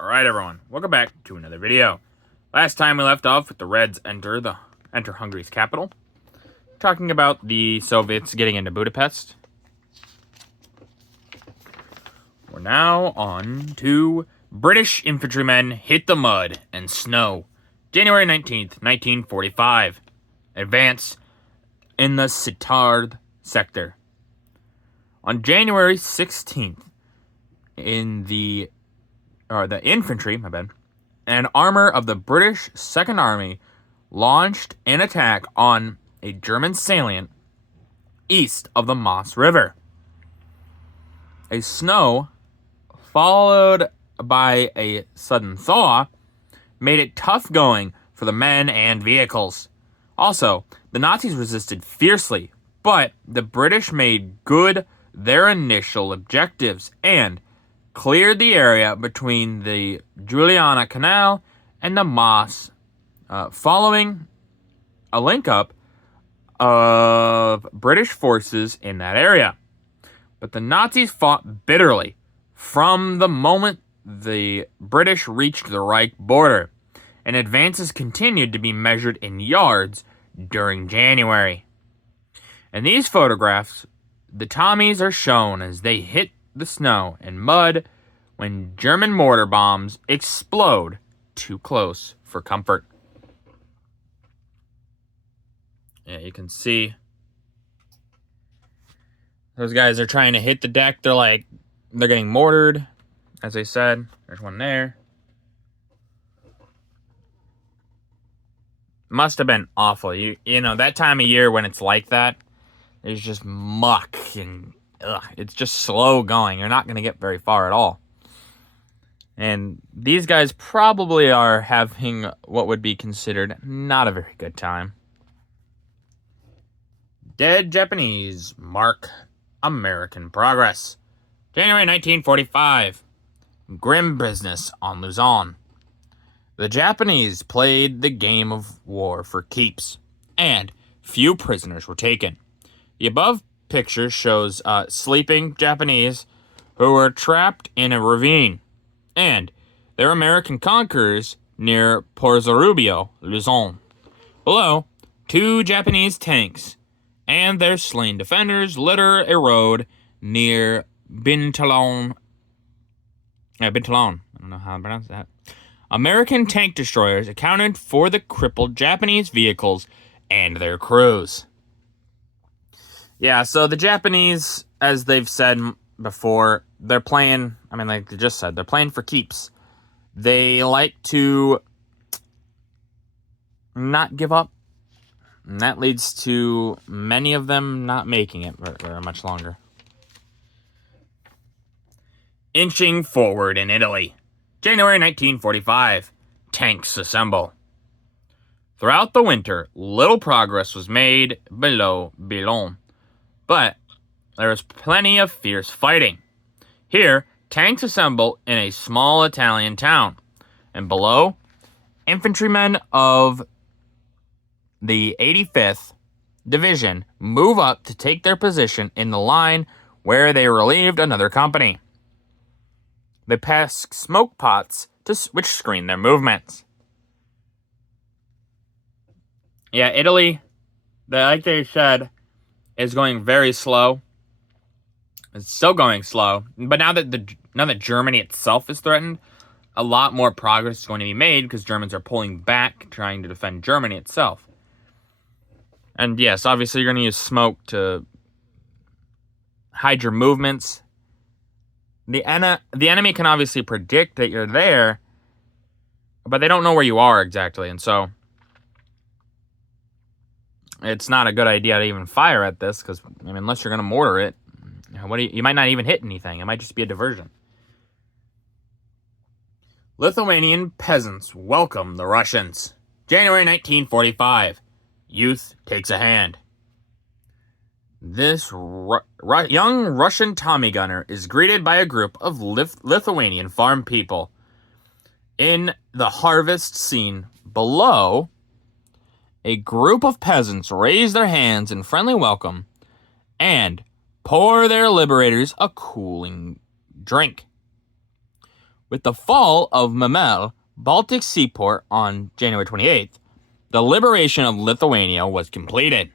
Alright everyone, welcome back to another video. Last time we left off with the Reds enter Hungary's capital, talking about the Soviets getting into Budapest. We're now on to British infantrymen hit the mud and snow. January 19th, 1945. Advance in the Sitard sector. On January 16th, the infantry, and armor of the British Second Army launched an attack on a German salient east of the Maas River. A snow, followed by a sudden thaw, made it tough going for the men and vehicles. Also, the Nazis resisted fiercely, but the British made good their initial objectives and cleared the area between the Juliana Canal and the Maas, following a link-up of British forces in that area. But the Nazis fought bitterly from the moment the British reached the Reich border, and advances continued to be measured in yards during January. In these photographs, the Tommies are shown as they hit the snow and mud when German mortar bombs explode too close for comfort. Yeah, you can see those guys are trying to hit the deck. They're getting mortared, as I said. There's one there. Must have been awful. You know, that time of year when it's like that, there's just muck and it's just slow going. You're not going to get very far at all. And these guys probably are having what would be considered not a very good time. Dead Japanese mark American progress. January 1945. Grim business on Luzon. The Japanese played the game of war for keeps, and few prisoners were taken. The above picture shows sleeping Japanese who were trapped in a ravine, and their American conquerors near Porzarubio, Luzon. Below, 2 Japanese tanks and their slain defenders litter a road near Bintalon. Bintalon. I don't know how to pronounce that. American tank destroyers accounted for the crippled Japanese vehicles and their crews. Yeah, so the Japanese, as they've said before, they're playing, like they just said, they're playing for keeps. They like to not give up, and that leads to many of them not making it very much longer. Inching forward in Italy. January 1945. Tanks assemble. Throughout the winter, little progress was made below Boulogne, but there was plenty of fierce fighting. Here, tanks assemble in a small Italian town, and below, infantrymen of the 85th Division move up to take their position in the line where they relieved another company. They pass smoke pots which screen their movements. Yeah, Italy, like they said, is going very slow. It's still going slow, but now that Germany itself is threatened, a lot more progress is going to be made because Germans are pulling back, trying to defend Germany itself. And yes, obviously you're going to use smoke to hide your movements. The enemy can obviously predict that you're there, but they don't know where you are exactly, and so it's not a good idea to even fire at this because unless you're going to mortar it, you might not even hit anything. It might just be a diversion. Lithuanian peasants welcome the Russians. January 1945. Youth takes a hand. This young Russian Tommy gunner is greeted by a group of Lithuanian farm people. In the harvest scene below, a group of peasants raise their hands in friendly welcome and pour their liberators a cooling drink. With the fall of Memel, Baltic seaport on January 28th, the liberation of Lithuania was completed.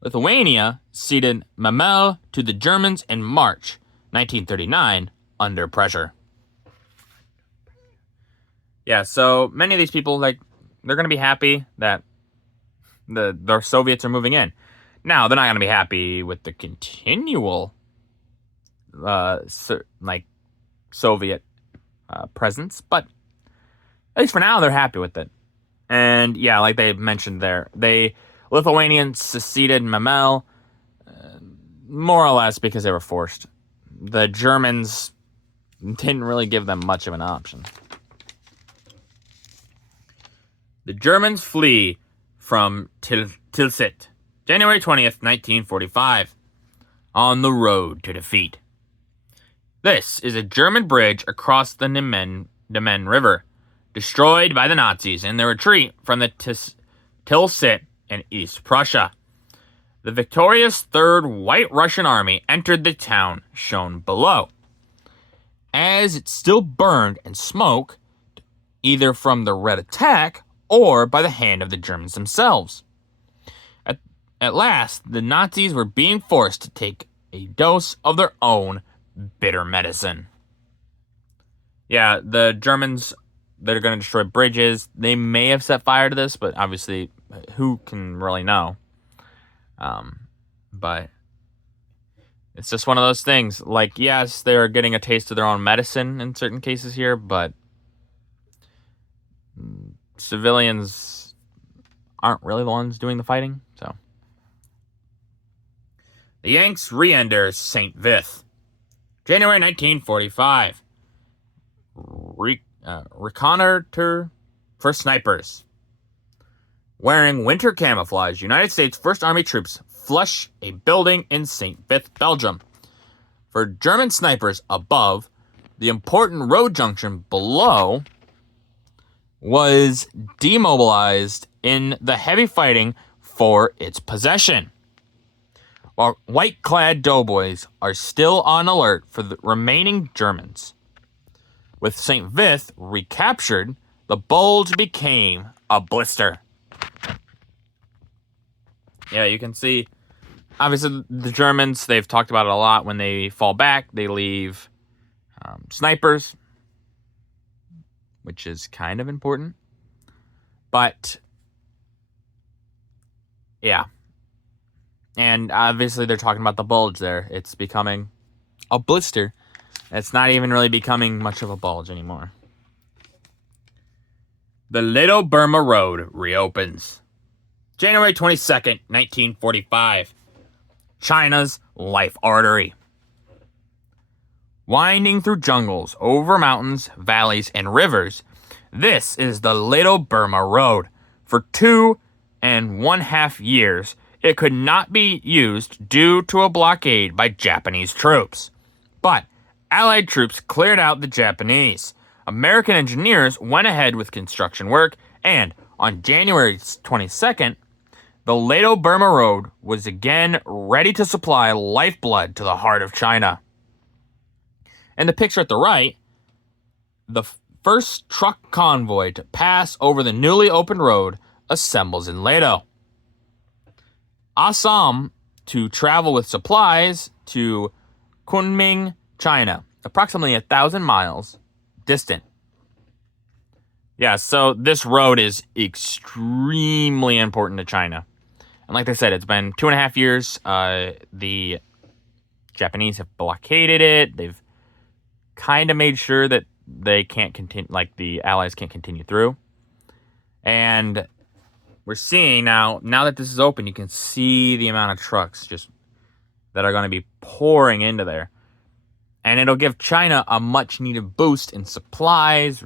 Lithuania ceded Memel to the Germans in March 1939 under pressure. Yeah, so many of these people, they're going to be happy that the Soviets are moving in. Now, they're not going to be happy with the continual Soviet presence, but at least for now, they're happy with it. And yeah, like they mentioned there, Lithuanians seceded Memel more or less because they were forced. The Germans didn't really give them much of an option. The Germans flee from Tilsit, January 20th, 1945, on the road to defeat. This is a German bridge across the Nemen River, destroyed by the Nazis in their retreat from the Tilsit in East Prussia. The victorious Third White Russian Army entered the town, shown below. As it still burned and smoked, either from the Red attack or by the hand of the Germans themselves. At last, the Nazis were being forced to take a dose of their own bitter medicine. Yeah, the Germans, they're going to destroy bridges. They may have set fire to this, but obviously, who can really know? But it's just one of those things. Like, yes, they're getting a taste of their own medicine in certain cases here, but civilians aren't really the ones doing the fighting, so. The Yanks re-enter St. Vith, January 1945. Reconnoiter for snipers. Wearing winter camouflage, United States First Army troops flush a building in St. Vith, Belgium. For German snipers above, the important road junction below was demobilized in the heavy fighting for its possession. While white-clad doughboys are still on alert for the remaining Germans. With St. Vith recaptured, the bulge became a blister. Yeah, you can see, obviously, the Germans, they've talked about it a lot. When they fall back, they leave snipers, which is kind of important. But, yeah. And obviously, they're talking about the bulge there. It's becoming a blister. It's not even really becoming much of a bulge anymore. The Little Burma Road reopens. January 22nd, 1945. China's life artery. Winding through jungles, over mountains, valleys, and rivers, this is the Little Burma Road. For 2.5 years, it could not be used due to a blockade by Japanese troops. But Allied troops cleared out the Japanese. American engineers went ahead with construction work, and on January 22nd, the Little Burma Road was again ready to supply lifeblood to the heart of China. In the picture at the right, the first truck convoy to pass over the newly opened road assembles in Ledo. Assam to travel with supplies to Kunming, China, approximately 1,000 miles distant. Yeah, so this road is extremely important to China. And like I said, it's been 2.5 years. The Japanese have blockaded it. They've kind of made sure that they can't continue, like the Allies can't continue through. And we're seeing now that this is open, you can see the amount of trucks just that are going to be pouring into there. And it'll give China a much needed boost in supplies,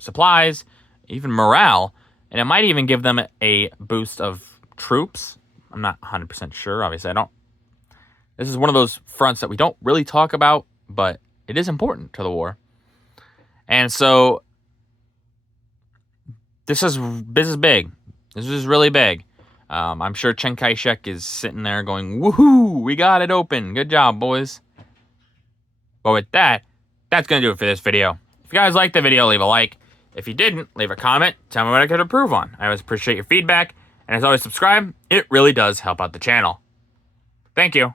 supplies, even morale. And it might even give them a boost of troops. I'm not 100% sure. Obviously, this is one of those fronts that we don't really talk about, but it is important to the war. And so this is big. This is really big. I'm sure Chiang Kai-shek is sitting there going, woohoo, we got it open. Good job, boys. But with that, that's going to do it for this video. If you guys liked the video, leave a like. If you didn't, leave a comment. Tell me what I could improve on. I always appreciate your feedback. And as always, subscribe. It really does help out the channel. Thank you.